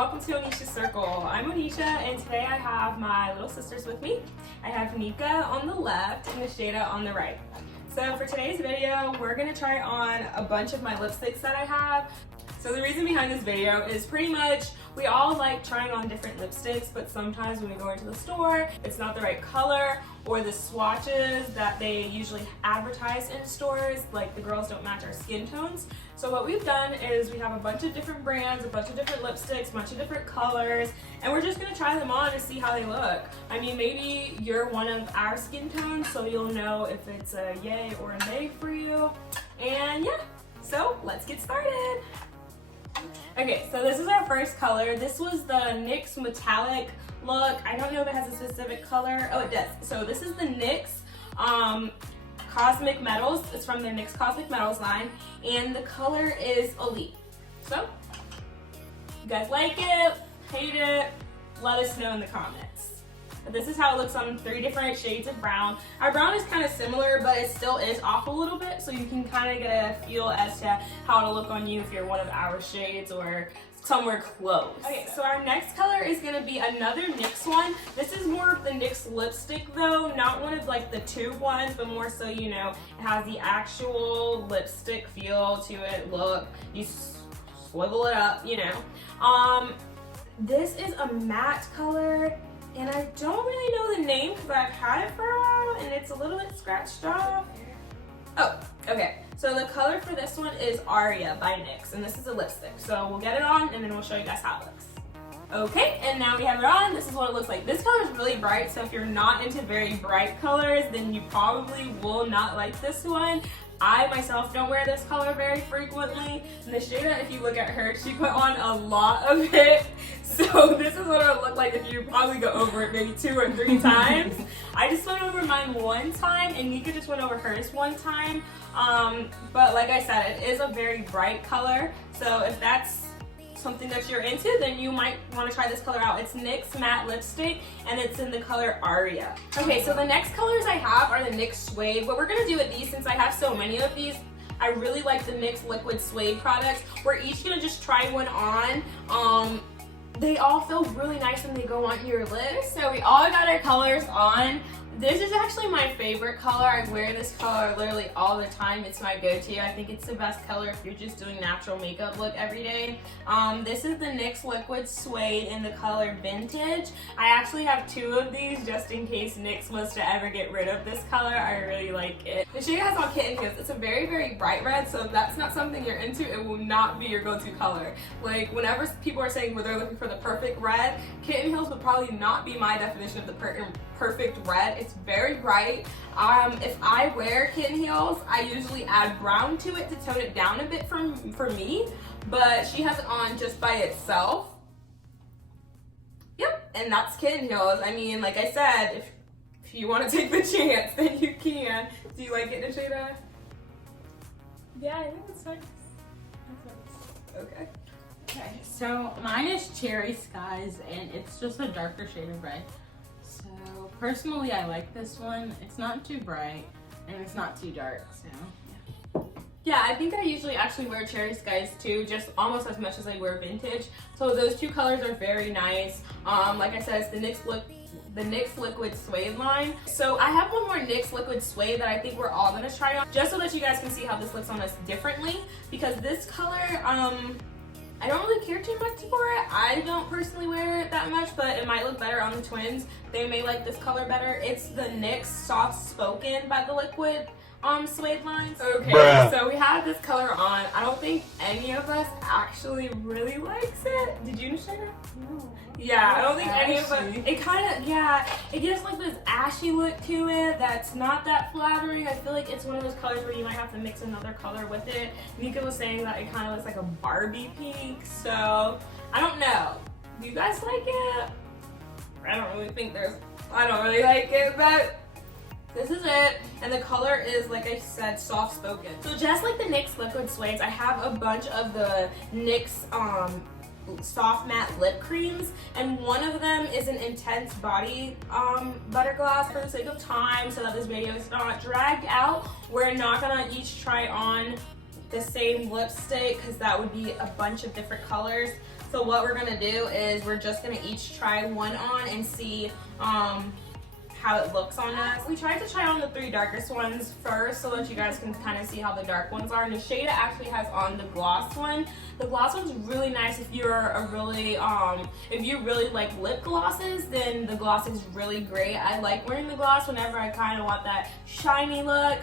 welcome to Onisha's Circle. I'm Onisha, and today I have my little sisters with me. I have Nneika on the left and Nashada on the right. So for today's video, we're gonna try on a bunch of my lipsticks that I have. So the reason behind this video is pretty much we all like trying on different lipsticks, but sometimes when we go into the store, it's not the right color, or the swatches that they usually advertise in stores, like the girls don't match our skin tones. So what we've done is we have a bunch of different brands, a bunch of different lipsticks, a bunch of different colors, and we're just gonna try them on to see how they look. I mean, maybe you're one of our skin tones, so you'll know if it's a yay or a nay for you. And yeah, so let's get started. Okay, so this is our first color. This was the NYX metallic look. I don't know if it has a specific color. Oh, it does. So this is the NYX Cosmic Metals. It's from their NYX Cosmic Metals line, and the color is Elite. So, you guys like it, hate it, let us know in the comments. But this is how it looks on 3 different shades of brown. Our brown is kind of similar, but it still is off a little bit, so you can kind of get a feel as to how it'll look on you if you're one of our shades or somewhere close. Okay, so our next color is gonna be another NYX one. This is more of the NYX lipstick though, not one of like the tube ones, but more so, you know, it has the actual lipstick feel to it, look. You swivel it up, you know. This is a matte color, and I don't really know the name because I've had it for a while and it's a little bit scratched off. Oh, okay. So the color for this one is Aria by NYX, and this is a lipstick. So we'll get it on and then we'll show you guys how it looks. Okay, and now we have it on. This is what it looks like. This color is really bright, so if you're not into very bright colors, then you probably will not like this one. I myself don't wear this color very frequently. Nashada, if you look at her, she put on a lot of it. So this is what it would look like if you probably go over it maybe 2 or 3 times. I just went over mine one time, and Nneika just went over hers one time. But like I said, it is a very bright color. So if that's something that you're into, then you might want to try this color out. It's NYX matte lipstick, and it's in the color Aria. Okay, so the next colors I have are the NYX suede. What we're gonna do with these, since I have so many of these, I really like the NYX liquid suede products. We're each gonna just try one on. They all feel really nice when they go on your lips. So we all got our colors on. This is actually my favorite color. I wear this color literally all the time. It's my go-to. I think it's the best color if you're just doing natural makeup look every day. This is the NYX Liquid Suede in the color Vintage. I actually have 2 of these just in case NYX was to ever get rid of this color. I really like it. The shade has on Kitten Heels. It's a very, very bright red, so if that's not something you're into, it will not be your go-to color. Like, whenever people are saying they're looking for the perfect red, Kitten Heels would probably not be my definition of the perfect red. It's very bright. If I wear Kitten Heels, I usually add brown to it to tone it down a bit for me, but she has it on just by itself. Yep, and that's Kitten Heels. I mean, like I said, if you want to take the chance, then you can. Do you like it, Nashada? Yeah, I think it's nice. Okay. Okay, so mine is Cherry Skies, and it's just a darker shade of red. So personally, I like this one. It's not too bright, and it's not too dark, so yeah. Yeah, I think I usually actually wear Cherry Skies too, just almost as much as I wear Vintage. So those 2 colors are very nice. Like I said, it's the NYX Liquid Suede line. So I have one more NYX Liquid Suede that I think we're all gonna try on, just so that you guys can see how this looks on us differently, because this color, I don't really care too much for it. I don't personally wear it that much, but it might look better on the twins. They may like this color better. It's the NYX Soft Spoken by the Liquid Suede lines. Okay, so we have this color on. I don't think any of us actually really likes it. Did you, Nashada? No. Yeah, I don't think any of us. It kind of, yeah, it gives like this ashy look to it that's not that flattering. I feel like it's one of those colors where you might have to mix another color with it. Nneika was saying that it kind of looks like a Barbie pink, so I don't know. Do you guys like it? I don't really like it, but this is it, and the color is, like I said, soft spoken. So just like the NYX Liquid Suedes, I have a bunch of the NYX soft matte lip creams, and one of them is an Intense Body butter gloss. For the sake of time, so that this video is not dragged out, we're not gonna each try on the same lipstick because that would be a bunch of different colors. So what we're gonna do is we're just gonna each try one on and see how it looks on us. We tried to try on the 3 darkest ones first so that you guys can kind of see how the dark ones are. Nashada actually has on the gloss one. The gloss one's really nice if you're a really, if you really like lip glosses, then the gloss is really great. I like wearing the gloss whenever I kind of want that shiny look.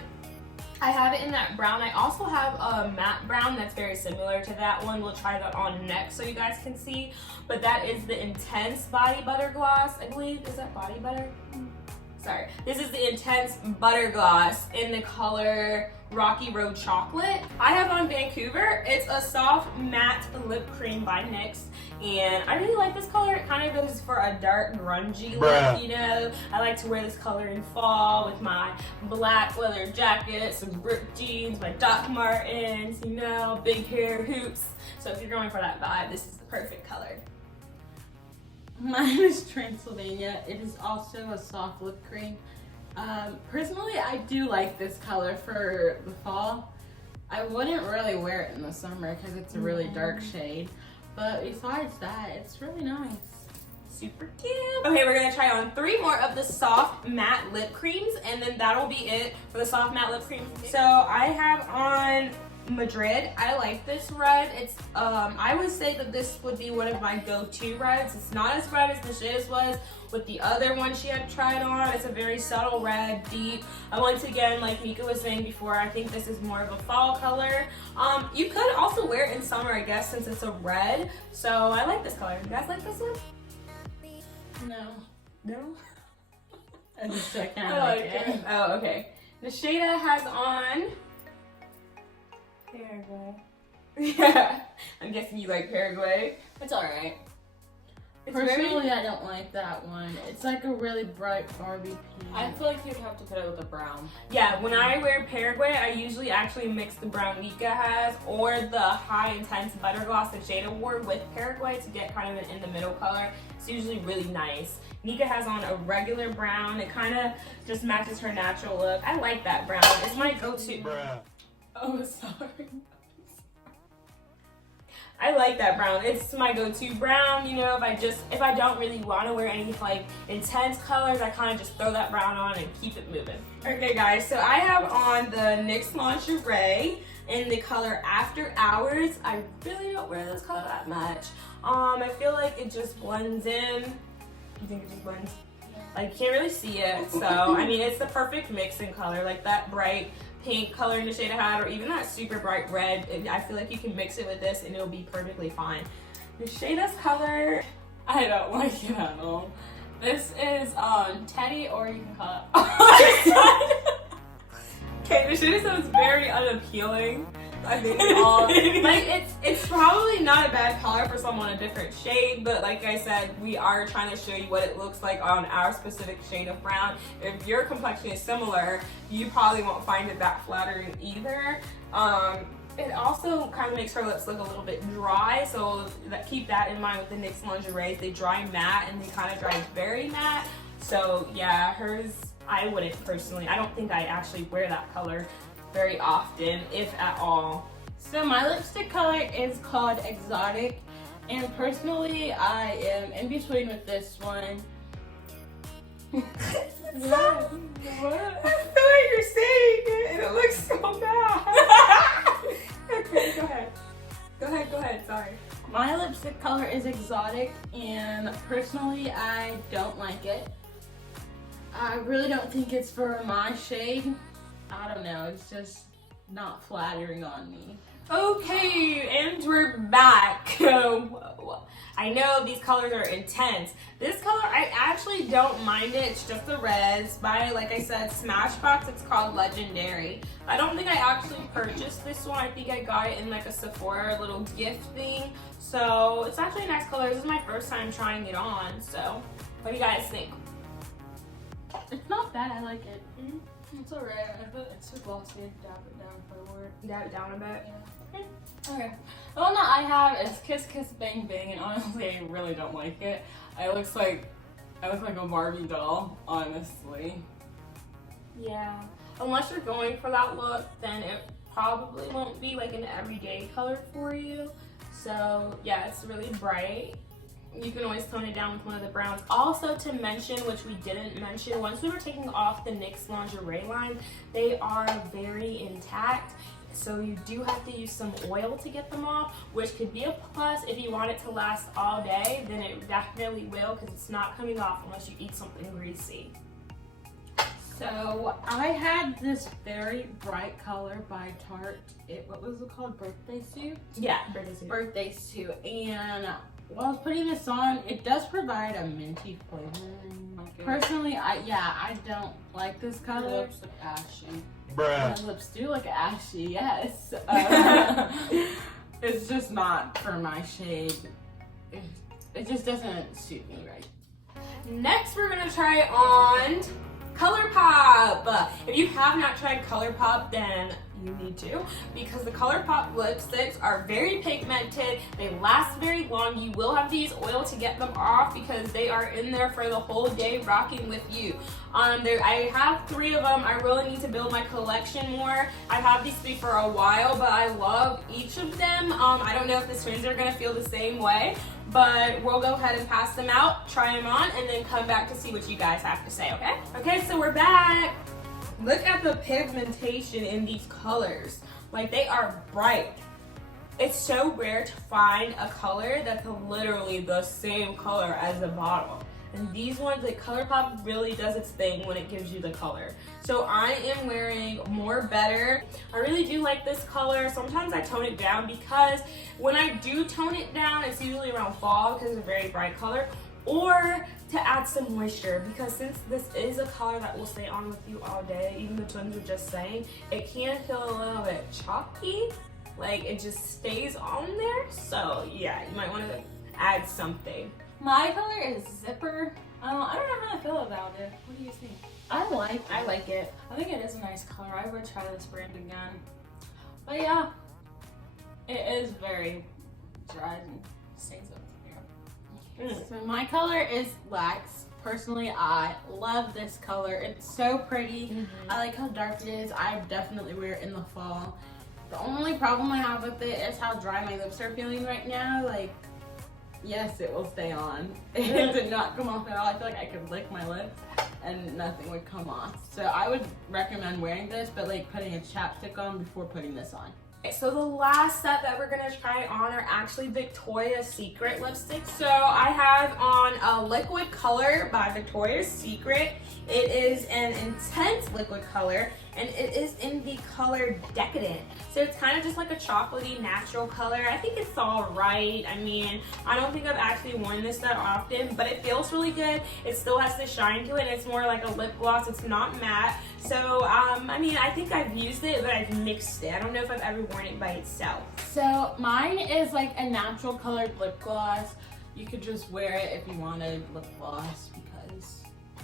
I have it in that brown. I also have a matte brown that's very similar to that one. We'll try that on next so you guys can see. But that is the Intense Body Butter Gloss, I believe. Is that Body Butter? Sorry. This is the Intense Butter Gloss in the color Rocky Road Chocolate. I have on Vancouver. It's a soft matte lip cream by NYX. And I really like this color. It kind of goes for a dark grungy look, you know. I like to wear this color in fall with my black leather jacket, some ripped jeans, my Doc Martens, you know, big hair, hoops. So if you're going for that vibe, this is the perfect color. Mine is Transylvania. It is also a soft lip cream. Personally, I do like this color for the fall. I wouldn't really wear it in the summer because it's a really dark shade. But besides that, it's really nice. Super cute. Okay, we're gonna try on 3 more of the soft matte lip creams, and then that'll be it for the soft matte lip creams. So I have on Madrid. I like this red. It's I would say that this would be one of my go-to reds. It's not as red as Nashada's was with the other one she had tried on. It's a very subtle red, deep. Once again, like Nneika was saying before, I think this is more of a fall color. You could also wear it in summer, I guess, since it's a red. So I like this color. You guys like this one? No. No? I just kind of like it. Oh, okay. Nashada has on Paraguay. Yeah, I'm guessing you like Paraguay. It's alright. It's Personally, I don't like that one. It's like a really bright Barbie pink. I feel like you'd have to put it with a brown. Yeah, when I wear Paraguay, I usually actually mix the brown Nneika has or the high intense butter gloss that Jada wore with Paraguay to get kind of an in the middle color. It's usually really nice. Nneika has on a regular brown. It kind of just matches her natural look. I like that brown. It's my go-to. Oh, sorry. I like that brown. It's my go-to brown. You know, if I don't really want to wear any like intense colors, I kind of just throw that brown on and keep it moving. Okay, guys. So I have on the NYX Lingerie in the color After Hours. I really don't wear this color that much. I feel like it just blends in. You think it just blends? Like, you can't really see it. So I mean, it's the perfect mixing color, like that bright pink color Nashada had, or even that super bright red. I feel like you can mix it with this and it'll be perfectly fine. Nashada's color, I don't like it at all. This is Teddy, or you can call it. Okay, Nashada sounds very unappealing. I think like it's probably not a bad color for someone a different shade, but like I said, we are trying to show you what it looks like on our specific shade of brown. If your complexion is similar, you probably won't find it that flattering either. It also kind of makes her lips look a little bit dry, so keep that in mind with the NYX lingeries. They dry matte and they kind of dry very matte. So yeah, hers, I wouldn't personally. I don't think I actually wear that color very often, if at all. So my lipstick color is called Exotic, and personally I am in between with this one. What? That's the way you're saying it, and it looks so bad. Okay, go ahead, sorry. My lipstick color is Exotic, and personally I don't like it. I really don't think it's for my shade. I don't know, it's just not flattering on me. Okay, and we're back. I know these colors are intense. This color, I actually don't mind it. It's just the reds by, like I said, Smashbox. It's called Legendary. I don't think I actually purchased this one. I think I got it in like a Sephora little gift thing. So it's actually a nice color. This is my first time trying it on. So what do you guys think? It's not bad, I like it. Mm-hmm. It's alright. It's too glossy. Dab it down if I wore it. Dab it down a bit. Yeah. Okay. The one that I have is Kiss Kiss Bang Bang, and honestly, I really don't like it. I look like a Barbie doll, honestly. Yeah. Unless you're going for that look, then it probably won't be like an everyday color for you. So yeah, it's really bright. You can always tone it down with one of the browns. Also to mention, which we didn't mention, once we were taking off the NYX lingerie line, they are very intact. So you do have to use some oil to get them off, which could be a plus. If you want it to last all day, then it definitely will, because it's not coming off unless you eat something greasy. So I had this very bright color by Tarte. What was it called? Birthday Suit? Yeah, birthday suit. Birthday Suit. And while I was putting this on, it does provide a minty flavoring. Personally, I don't like this color. Your lips look ashy. My lips do look ashy, yes. It's just not for my shade. It just doesn't suit me right. Next, we're gonna try on ColourPop. If you have not tried ColourPop, then you need to, because the ColourPop lipsticks are very pigmented. They last very long. You will have to use oil to get them off because they are in there for the whole day, rocking with you. I have 3 of them. I really need to build my collection more. I've had these 3 for a while, but I love each of them. I don't know if the twins are gonna feel the same way, but we'll go ahead and pass them out, try them on, and then come back to see what you guys have to say, okay? Okay, so we're back. Look at the pigmentation in these colors. Like, they are bright. It's so rare to find a color that's literally the same color as the bottle. And these ones, like, ColourPop really does its thing when it gives you the color. So I am wearing More Better. I really do like this color. Sometimes I tone it down because when I do tone it down, it's usually around fall because it's a very bright color, or to add some moisture, because since this is a color that will stay on with you all day, even the twins were just saying, it can feel a little bit chalky, like it just stays on there. So yeah, you might want to add something. My color is Zipper. I don't know how I feel about it. What do you think? I like it. I think it is a nice color. I would try this brand again. But yeah, it is very dry and stays up here. So my color is Wax. Personally, I love this color. It's so pretty. I like how dark it is. I definitely wear it in the fall. The only problem I have with it is how dry my lips are feeling right now. Like, yes, it will stay on. It did not come off at all. I feel like I could lick my lips and nothing would come off. So I would recommend wearing this, but like putting a chapstick on before putting this on. So the last set that we're gonna try on are actually Victoria's Secret lipsticks. So I have on a liquid color by Victoria's Secret. It is an intense liquid color, and it is in the color Decadent. So it's kind of just like a chocolatey natural color. I think it's all right. I mean, I don't think I've actually worn this that often, but it feels really good. It still has the shine to it. It's more like a lip gloss. It's not matte. So, I mean, I think I've used it, but I've mixed it. I don't know if I've ever worn it by itself. So mine is like a natural colored lip gloss. You could just wear it if you wanted lip gloss because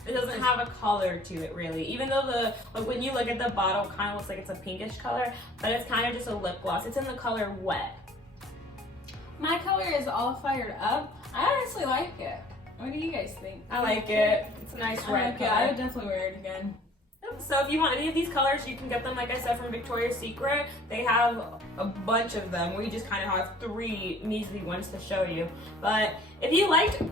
it doesn't have a color to it really. Even though when you look at the bottle, it kind of looks like it's a pinkish color, but it's kind of just a lip gloss. It's in the color Wet. My color is All Fired Up. I honestly like it. What do you guys think? I like it. It's a nice red color. I would definitely wear it again. So if you want any of these colors, you can get them, like I said, from Victoria's Secret. They have a bunch of them. We just kind of have 3 measly ones to show you. But if you liked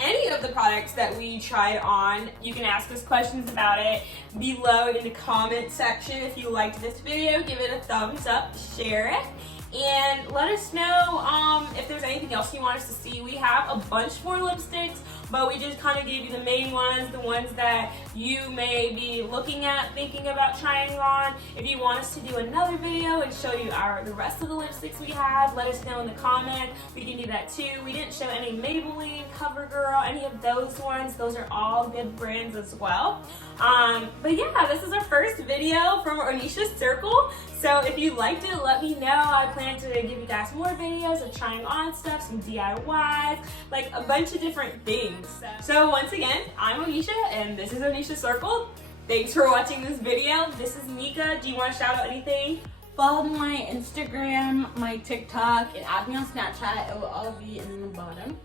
any of the products that we tried on, you can ask us questions about it below in the comment section. If you liked this video, give it a thumbs up, share it, and let us know if there's anything else you want us to see. We have a bunch more lipsticks, but we just kind of gave you the main ones, the ones that you may be looking at, thinking about trying on. If you want us to do another video and show you the rest of the lipsticks we have, let us know in the comments. We can do that too. We didn't show any Maybelline, CoverGirl, any of those ones. Those are all good brands as well. But yeah, this is our first video from Nneika's Circle. So if you liked it, let me know. I plan to give you guys more videos of trying on stuff, some DIYs, like a bunch of different things. So once again, I'm Nneika, and this is Nneika's Circle. Thanks for watching this video. This is Nneika. Do you want to shout out anything? follow my Instagram, my TikTok, and add me on Snapchat. It will all be in the bottom.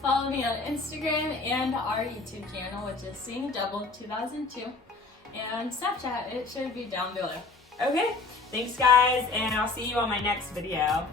Follow me on Instagram and our YouTube channel, which is Seeing Double 2002, and Snapchat. It should be down below. Okay, thanks guys, and I'll see you on my next video.